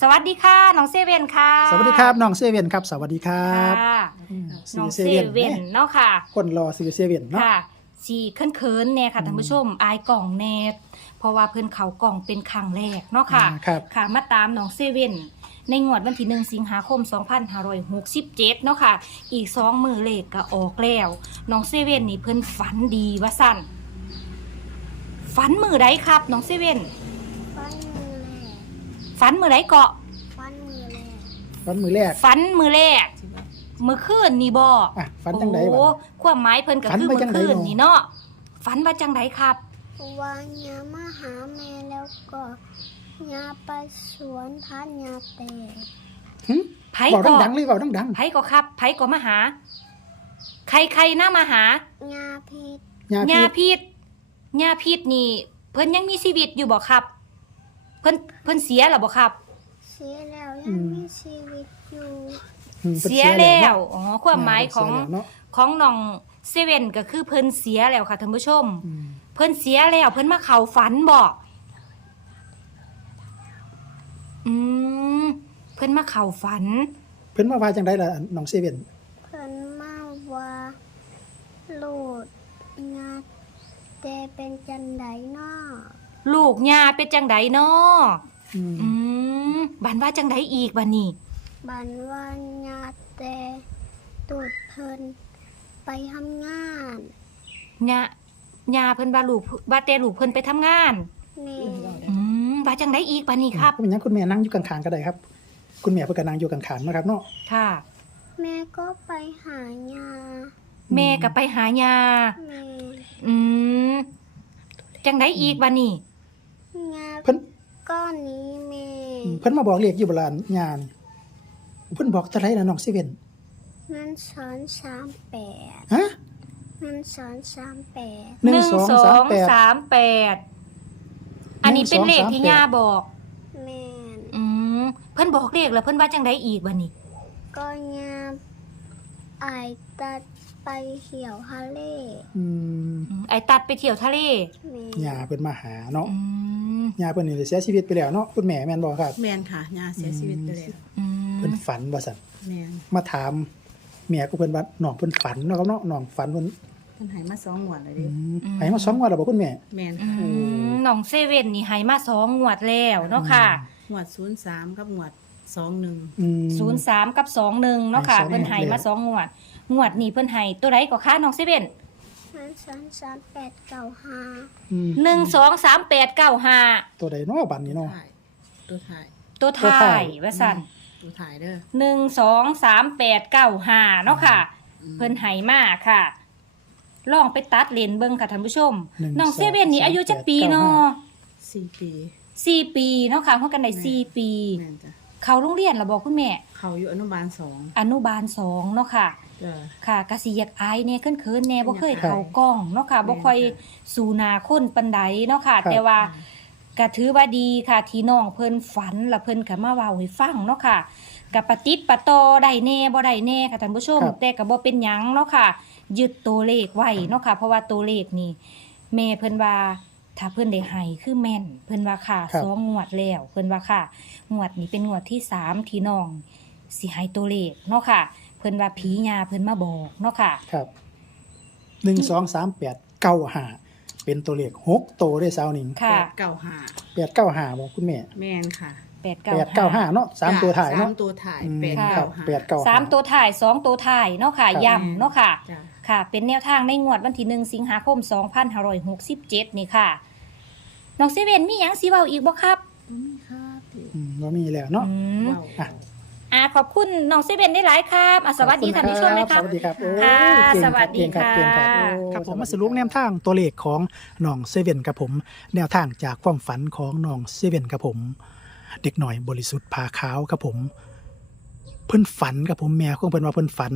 สวัสดีค่ะน้องเซเว่นค่ะสวัสดีครับน้องเซเว่นครับ สวัสดีครับค่ะอืมน้องซื้เซเว่นแหมเนาะค่ะ คนรอซื้อเซเว่นเนาะค่ะสีเขินๆเนี่ยค่ะท่านผู้ชมอายกล่องแนบเพราะว่าเพิ่นเขากล่องเป็นครั้งแรกเนาะค่ะอ่าครับค่ะมาตามน้องเซเว่นในงวดวันที่หนึ่งสิงหาคม 2567 เนาะค่ะ อีกสองมือเลขก็ออกแล้วน้องเซเว่นนี่เพิ่นฝันดีว่าสั่นฝันมือใดครับน้องเซเว่นฟันมือแรก ฝันมือใดเกาะฟันมือแรกวันมือแรก ฝันมือแรกมือคืนนี่บ่อะฝันจังไดโอ้วะความหมายเพิ่นก็ฝันคือว่ามืจัองใดคืนเนาะ นี่เนาะฝันว่าจังไดครับ วางยามาหาแม่แล้วก็ยาไปสวนพันยาแตกหึไผเบาก็ดังๆเลยเบาดังไผก็ครับไผก็มาหา ใครใครน่ามาหายาพิษๆยาญาพิษพิษญาพิษนี่ เพิ่นยังมีชีวิตอยู่บ่ครับเพิ่นเพิ่นเสียแล้วบ่ครับ เสียแล้วยังมีชีวิตอยู่ อืมพิ่นเสียแล้วเนาะ อ๋อความหมายของเสียแล้วเนาะ ของน้องเซเว่นก็คือเพิ่นเสียแล้วค่ะท่านผู้ชม อืมเพิ่นเสียแล้วเพิ่นมาเข้าฝันบอกอืมเพิ่นมาเข้าฝัน เพิ่นมาว่าจังไดล่ะน้องเซเว่นเพิ่นมาว่าโลดยาแต่เป็นจันไดน้อ ลูกยาเป็นจังไดน้ออืมอืมบันว่าจังไดอีกบันนี้บันว่ายาแต่ตูดเพิ่นไปทำงานยาญาเพิ่นว่าลูกว่าแต่ลูกเพิ่นไปทำงานแม่อืมว่าจังไดอีกบันนี้ครับก็เป็นหยังคุณแม่นั่งอยู่ข้างๆก็ได้ครับ คุณแม่เพิ่นก็นั่งอยู่ข้างๆเนาะครับเนาะค่ะ แม่ก็ไปหายาแม่ก็ไปหายาแม่อืมจังไดอีกบันนี้ งาเพิ่นก้อนนี้แม่อืมเพิ่นมาบอกเลขอยู่โบราณยานี่เพิ่นบอกเท่าไหร่ล่ะน้องเซเว่นมันสอนสามแปดฮะมันสอนสามแปดหนึ่งสองสามแปดสามแปดอันนี้เป็นเลขที่หนึ่งสองสามแปดย่าบอกแม่นอืมเพิ่นบอกเลขแล้วเพิ่นว่าจังไดอีกบันนี้ก็ยาไอายตัด ไปเหี่ยวฮาเล่อืมอืมไอตัดไปเที่ยวทะเลแม่ยาเพิ่นมาหาเนาะอืมยาเพิ่นนี่เสียชีวิตไปแล้วเนาะคุณแม่แม่นบ่ครับ แมนค่ะยาเสียชีวิตไปแล้วอืมเพิ่นฝันว่าซั่นแมนมาถามแม่ก็เพิ่นว่าน้องเพิ่นฝันเนาะครับเนาะน้องฝันเพิ่นเพิ่นใหายมาสองหมวดเลยอืดิมให้มาสองวันแล้วบ่คุณแม่ แมนอืค่ะมน้องเซเว่นนี่ให้มาสองงวดแล้วเนาะค่ะหมวดศูนย์สามกับหมวดสองหนึ่งอืม ศูนย์สามกับสองหนึ่งเนาะค่ะ ให้สองเพิ่นให้งวดแล้ว มาสองงวด งวดนี้เพิ่นให้ตัวใดก็ค่ะน้องเซเว่นมันสอนสามแปดเก้าห้าอืมหนึ่งสองสามแปดเก้าห้าตัวใดเนาะบัดนี้เนาะ ถ่ายตัวถ่าย ตัวตัวท้าท้าย ยว่าสั่น ตัวถ่ายเด้อหนึ่งสองสามแปดเก้าห้าเนาะค่ะ อืมเพิ่นให้มาค่ะ ลองไปตัดเลนเบิ่งค่ะท่านผู้ชม หนึ่งน้องสองเซเว่นนี่สามอายุจักปีแปดเก้าเนาะห้าสี่ปีสี่ปีเนาะค่ะเฮากันได้สี่ปี แมนจ้ะเขาโรงเรียนแล้วบอกคุณแม่ เขาอยู่อนุบาลสองอนุบาลสองเนาะค่ะ จ้ะ ค่ะกะสิอยากอายแน่เขินๆแน่บ่เคยครับเข้ากล้องเนาะค่ะบ่ค่อยแม่นค่สู่หนาคนปานใดเนาะค่ะ ครับ แต่ว่าก็ถือว่าดีค่ะที่น้องเพิ่นฝันแล้วเพิ่นก็มาเว้าให้ฟังเนาะค่ะก็ปะติดปะตอได้แน่บ่ได้แน่ค่ะท่านผู้ชม ครับ แต่ก็บ่เป็นหยังเนาะค่ะ ยึดตัวเลขไว้เนาะค่ะ เพราะว่าตัวเลขนี่แม่เพิ่นว่าถ้าเพิ่นได้ให้คือแม่น เพิ่นว่าค่ะครับ สองงวดแล้วเพิ่นว่าค่ะ งวดนี้เป็นงวดที่สามที่น้องสิให้ตัวเลขเนาะค่ะเพิ่นว่าผีญาเพิ่นมาบอกเนาะค่ะ ครับหนึ่งสองสามแปดเก้าห้าเป็นตัวเลขหกตัวได้สาวหนิงค่ะ แปดเก้าห้าแปดเก้าห้าบอกคุณแม่แมนค่ะแปดแปดเก้าห้าเก้า เนาะสามตัวถ่ายสาเนาะมตัวถ่ายอืมแปดครัเก้าบห้า แปดเก้า สามตัวถ่ายสองตัวถ่ายเนาะค่ะครับ ย่ำเนาะค่ะ จ้ะค่ะ เป็นแนวทางในงวดวันที่หนึ่งสิงหาคม2567 นี่ค่ะน้องเซเว่นมีหยังสิเว้าอีกบ่ครับบ่มีครับพี่อืมบ่มีแล้วเนาะ อืม ว้าว อะ อ่าขอบคุณน้องเซเว่นได้หลายครับอะสวัสดีท่านผู้ชมนะขคอบรับ สวัสดีครับโอ้ค่ะเก่งสควัรัสบดีเก่งครับค่ะเก่งครับโอ้ครับผมมาสรุปแนวทางตัวเลขของน้องเซเว่นครับผม แนวทางจากความฝันของน้องเซเว่นครับผม เด็กหน่อยบริสุทธิ์ผาขาวครับผม เพิ่นฝันครับผมแม่ของเพิ่นว่าเพิ่นฝัน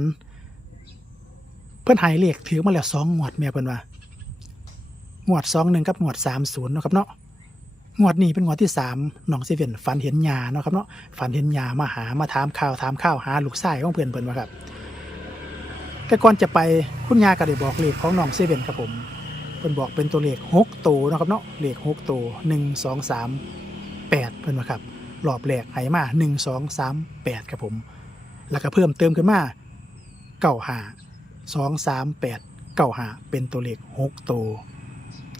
เพิ่นใหายเลขถือมาแล้วสองงวดแม่เพิ่นว่างวดสองหนึ่งกับงวดสามศูนย์เนาะครับเนาะ งวดนี้เป็นงวดที่สามน้องเซเว่นฝันเห็นยาเนาะครับเนาะฝันเห็นยามาหามาถามข่าวถามข้าวหาลูกชายของเพื่อนเพิ่นว่าครับ แต่ก่อนจะไปคุณยาก็ได้บอกเลขของน้องเซเว่นครับผมเพิ่นบอกเป็นตัวเลขหกตัวเนาะครับเนาะเลขหกตัวหนึ่งสองสามแปดเพิ่นว่าครับรอบแรกไหมาหนึ่งสองสามแปดครับผม แล้วก็เพิ่มเติมขึ้นมาเก้าหาสองสามแปดเก้าหาเป็นตัวเลขหกตัว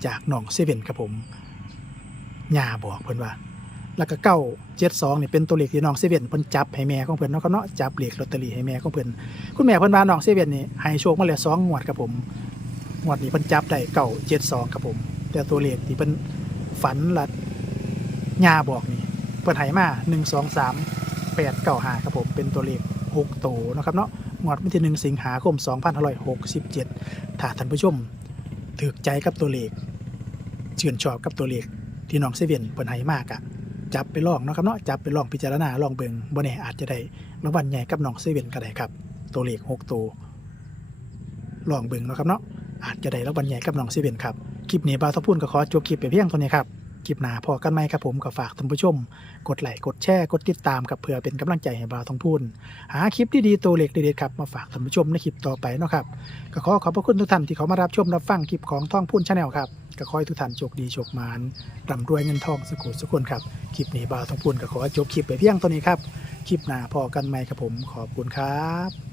จากน้องเซเว่นครับผม ย่าบอกเพิ่นว่า แล้วก็เก้าเจ็ดสองนี่เป็นตัวเลขที่น้องเซเว่นเพิ่นจับให้แม่ของเพิ่นเนาะครับเนาะจับเลขลอตเตอรี่ให้แม่ของเพิ่นคุณแม่เพิ่นว่าน้องเซเว่นนี่ให้โชคมาแล้วสองงวดครับผมงวดนี้เพิ่นจับได้เก้าเจ็ดสองครับผม แต่ตัวเลขที่เพิ่นฝันละย่าบอกนี่เพิ่นให้มาหนึ่งสองสามแปดเก้าห้าครับผมเป็นตัวเลขหกโตวนะครับเนาะงวดวันที่หนึ่งสิงหาคมสองพันห้าร้อยหกสิบเจ็ดถ้าท่านผู้ชมถือใจกับตัวเลขชื่นชอบกับตัวเลข ที่น้องเซเว่นเพิ่นให้มากอะจับไปลองเนาะครับเนาะจับไปลองพิจารณาลองเบิงบ่แน่อาจจะได้รางวัลใหญ่กับน้องเซเว่นก็ได้ครับ ตัวเลขหกตัวลองเบิงเนาะครับเนาะอาจจะได้รางวัลใหญ่กับน้องเซเว่นครับคลิปนี้บาสพูนก็ขอจบคลิปไปเพียงเท่านี้ครับ คลิปหน้าพอกันไหมครับผมก็ฝากท่านผู้ชม กดไลค์กดแชร์กดติดตามกับเพื่อเป็นกำลังใจให้บ่าวทองพูนหาคลิปดีๆตัวเล็กเด็ดๆครับมาฝากท่านผู้ชมในคลิปต่อไปเนาะครับก็ขอขอบพระคุณทุกท่านที่เขามารับชมรับฟังคลิปของท่องพูนชาแนลครับก็ขอให้ทุกท่านโชคดีโชคมานร่ำรวยเงินทองสุขุสุขคนครับคลิปนี้บ่าวทองพูนก็ขอจบคลิปไปเพียงเท่านี้ครับคลิปหน้าพอกันไหมครับผมขอบคุณครับ